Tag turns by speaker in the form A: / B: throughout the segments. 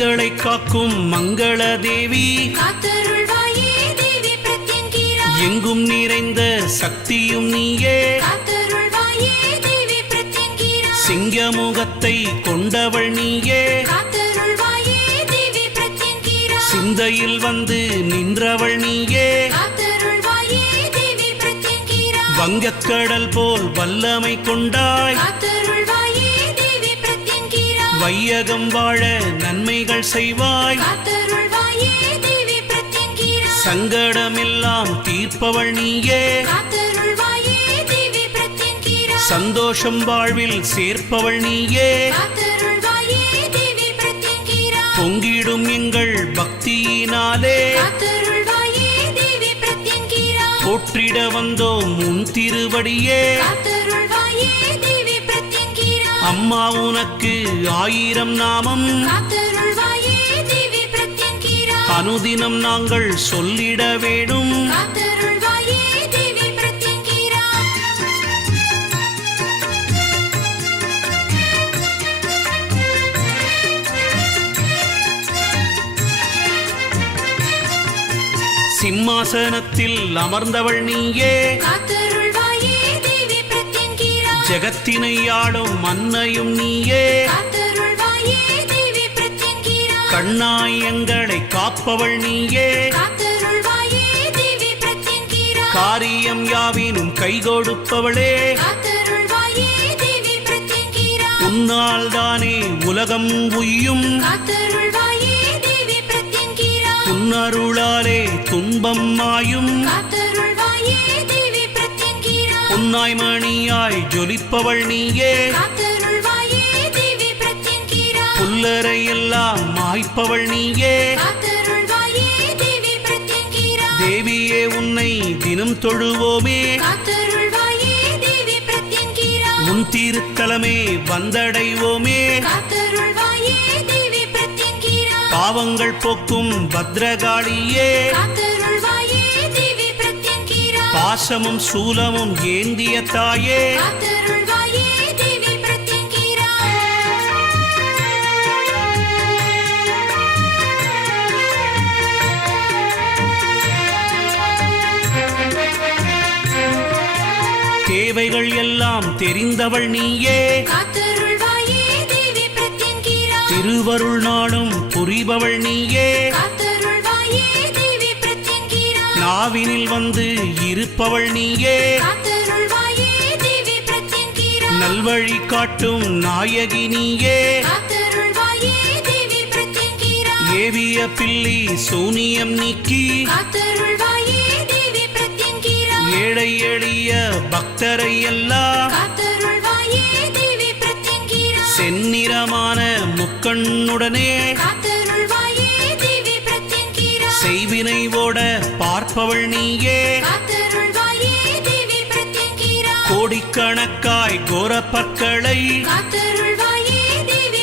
A: எங்களை காக்கும் மங்கள தேவி எங்கும் நிறைந்த சக்தியும் நீயே. சிங்கமுகத்தை கொண்டவள் நீயே. சிந்தையில் வந்து நின்றவள் நீயே. வங்கக்கடல் போல் வல்லமை கொண்டாய். வையகம் வாழ நன்மைகள் செய்வாய். சங்கடமெல்லாம் தீர்ப்பவள் நீயே. சந்தோஷம் வாழ்வில் சேர்ப்பவள் நீயே. பொங்கிடும் எங்கள் பக்தியினாலே. போற்றிட வந்தோம் உன் திருவடியே. அம்மா உனக்கு ஆயிரம் நாமம். அனுதினம் நாங்கள் சொல்லிட வேணும்
B: பிரத்யங்கிரா
A: சிம்மாசனத்தில் அமர்ந்தவள் நீயே.
B: பிரத்யங்கிரா
A: ஜெகத்தினை ஆளும் மன்னையும் நீயே. கண்ணாய் எங்களை காப்பவள் நீயே. காரியம் யாவினும் கை கொடுப்பவளே. உன்னால் தானே உலகம் உய்யும். உன்னருளாலே துன்பம் மாயும். உன்னாய் மணியாய் ஜொலிப்பவள் நீயே. புல்லரை எல்லாம் மாய்ப்பவள் நீயே. தேவியே உன்னை தினம் தொழுவோமே. உன் திருத்தலமே வந்தடைவோமே. பாவங்கள் போக்கும் பத்ரகாளியே. பாசமும் சூலமும் ஏந்திய தாயே. தேவைகள் எல்லாம் தெரிந்தவள் நீயே. திருவருள் நாடும் புரிபவள் நீயே. நாவினில் வந்து இருப்பவள் நீயே. நல்வழி காட்டும் நாயகி நீயே. ஏவிய பில்லி சூனியம் நீக்கி. ஏழை எளிய பக்தரை எல்லாம் செந்நிறமான முக்கண்ணுடனே. செய்வினை ஓட பார்ப்பவள் நீயே கோடிக்கணக்காய்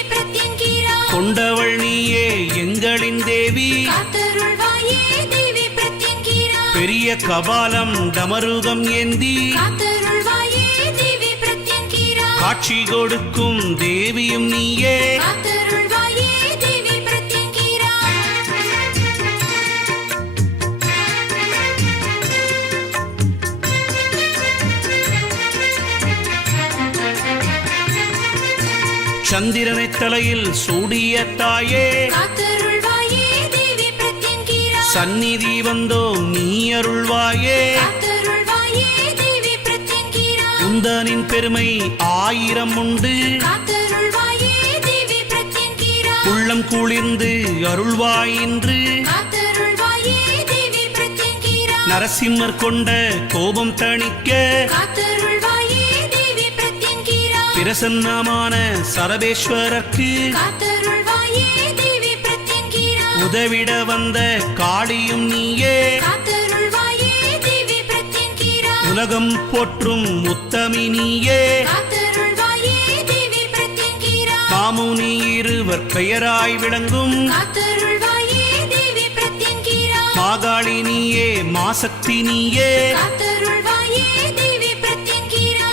B: பிரத்யங்கிரா
A: கொண்டவள் நீயே எங்களின் தேவி. பெரிய கபாலம் டமருகம் ஏந்தி. காட்சி கொடுக்கும் தேவியும் நீயே. சந்திரனை தலையில் சூடிய தாயே சந்நிதி வந்தோம் நீ அருள்வாயே. குந்தனின் பெருமை ஆயிரம் உண்டு. உள்ளம் குளிர்ந்து அருள்வாய் என்று
B: காத்தருள்வாயே தேவி பிரத்யங்கிரா
A: நரசிம்மர் கொண்ட கோபம் தணிக்க. பிரசன்னமான சரபேஸ்வரர்க்கு உதவிட வந்த காளியும் நீயே. உலகம் போற்றும் உத்தமி நீயே. மாமுனி இருவர் பெயராய் விளங்கும்.
B: காத்தருள்வாயே தேவி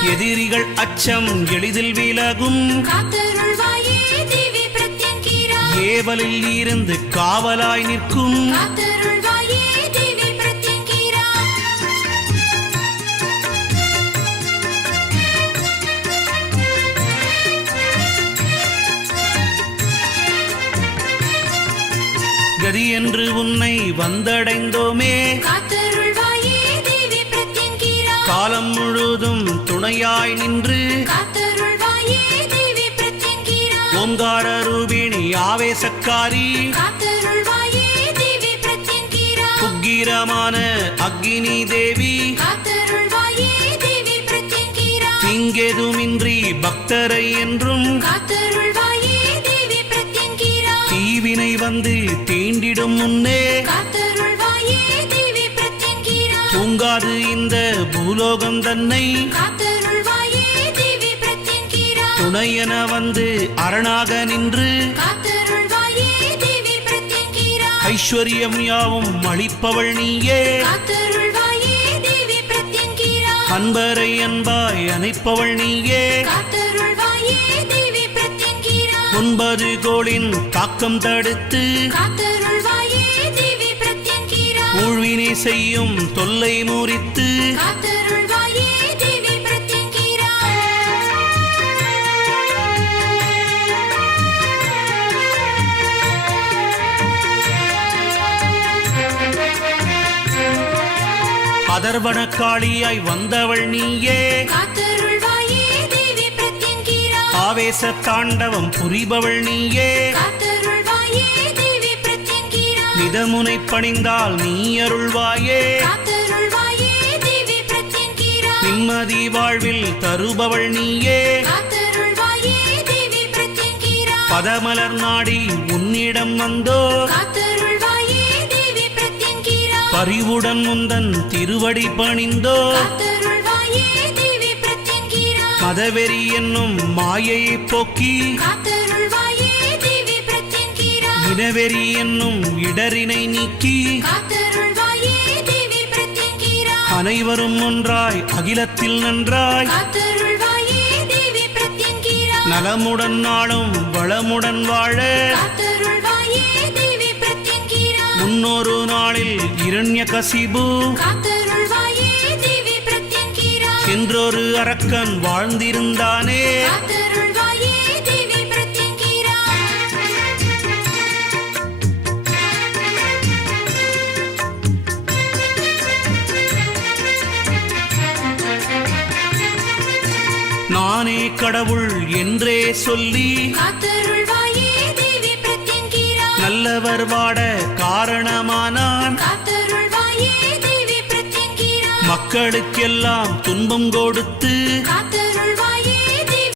A: எதிரிகள் அச்சம் எளிதில் விலகும். ஏவலில் இருந்து காவலாய் நிற்கும். கதி என்று உன்னை வந்தடைந்தோமே.
B: பிரத்யங்கிரா
A: காலம் முழுதும் துணையாய் நின்று ஓங்கார ரூபிணி ஆவேசக்காரி உக்கிரமான அக்னி தேவி தீங்கெதுமின்றி பக்தரை என்றும் தீவினை வந்து தீண்டிடும் முன்னே தூங்காது இந்த பூலோகம் தன்னை. துணையென வந்து அரணாக நின்று. ஐஸ்வர்யம் யாவும் அளிப்பவள் நீயே. அன்பரை அன்பாய் அணைப்பவள் நீயே. ஒன்பது கோளின் தாக்கம் தடுத்து. செய்யும் தொல்லை முறித்து அதர்வன காளியாய் வந்தவள் நீயே. ஆவேச தாண்டவம் புரிபவள் நீயே. நிதமுனை பணிந்தால் நீ அருள்வாயே. நிம்மதி வாழ்வில் தருபவள் நீயே. பதமலர் நாடி உன்னிடம் வந்தோ. பரிவுடன் முந்தன் திருவடி பணிந்தோ. மதவெறி என்னும் மாயையை போக்கி. இனவெறி என்னும் இடரினை நீக்கி அனைவரும் ஒன்றாய் அகிலத்தில் நன்றாய். நலமுடன் நாளும் வளமுடன் வாழ. முன்னொரு நாளில் இரண்ய கசிபு. என்றொரு அரக்கன் வாழ்ந்திருந்தானே. நானே கடவுள் என்றே சொல்லி நல்லவர் வாட காரணமானான். மக்களுக்கெல்லாம் துன்பம் கொடுத்து